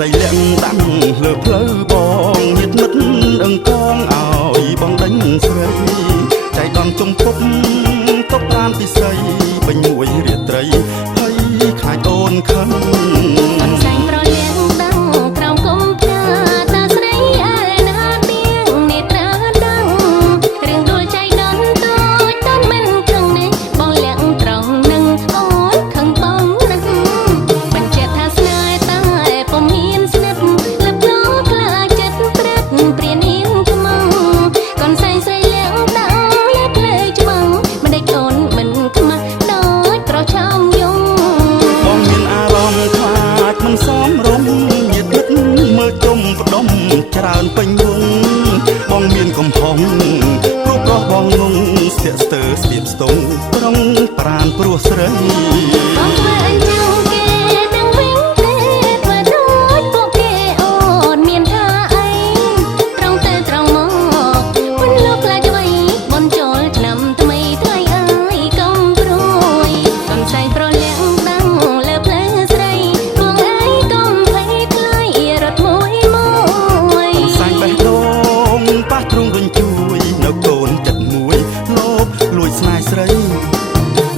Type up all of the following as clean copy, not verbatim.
ស្រីលាក់ដាំលើផ្លូវបងញាតិមិត្តអឹងកងឲ្យបងដេញស្រីចៃដន្យជំពប់តបតាមពិសីពេញមួយរាត្រីហើយខ្លាចអូនខឹងអនសែងប្រលៀងដាំក្រោមគុំផ្កាតាស្រីឯណាទៀងនេត្រាដាំរឿងដួលចៃដន្យតូចតន់មិនខឹងនេះបងលាក់ត្រង់នឹងអូនខឹងបងណាស់បញ្ជាក់ថាស្នេហ៍តែពុំហ៊ានស្និទ្ធលឹបលោខ្លាចចិត្តព្រឹកព្រានហ៊ានខ្មងកូនសែងស្រីលាក់ដាំលើផ្លូវច្បងមិនដេចអូនមិនខ្មាស់ដូចប្រឆោមយំបងមានអារម្មណ៍ខ្លាចមិនសមរម្យញាតិមិត្តមើលជុំផ្ដុំច្រើនពេញវងបងមានកំហុងព្រោះប្រុសបងងងស្ទាក់ស្ទើរស្ទាបស្ទងត្រង់ប្រានព្រោះស្រីបងធ្វើអញ្ចឹងគេដឹងវិញទេធ្វើដូចពួកគេអូនមានថាអីត្រង់ទៅត្រង់មកមិនលោកខ្លាចអ្វីបនចូលឆ្នាំថ្មីថ្ងៃអើយកុំព្រួយកូនសែងប្រលៀងដាំលើផ្លូវស្រីបងអើយកុំភ័យខ្លាយរត់មួយសាញ់បេះដូងប៉ះទ្រូងវិញជួយនៅកូនចិត្តមួយលោកលួចស្នេហ៍ស្រី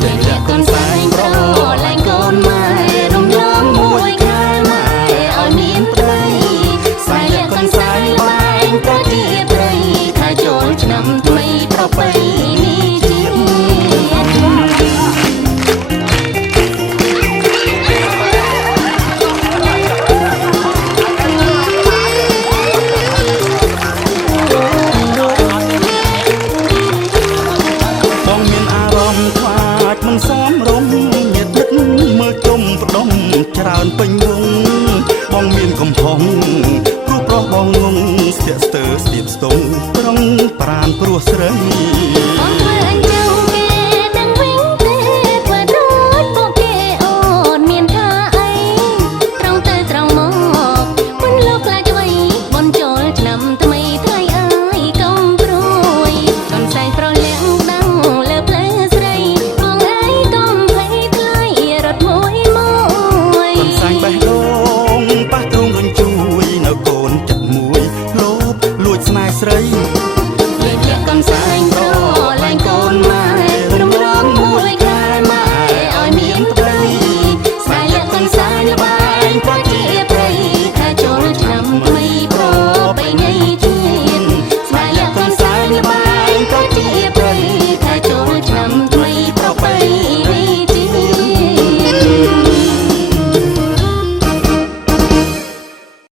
លែងលាក់កូនសែងប្រលែងកូនម៉ែរំលងមួយខែម៉ែឲ្យមានប្តីសាញ់លាក់កូនសែងបែងទៅជាព្រៃខែចូលឆ្នាំថ្មីប្រពៃនេះជាតិមិនសមរម្យញាតិមិត្តមើលជុំផ្ដុំច្រើនពេញវងបងមានកំហុងព្រោះប្រុសបងងងស្ទាក់ស្ទើរស្ទាបស្ទងត្រង់ប្រានព្រោះស្រីបងធ្វើអញ្ចឹង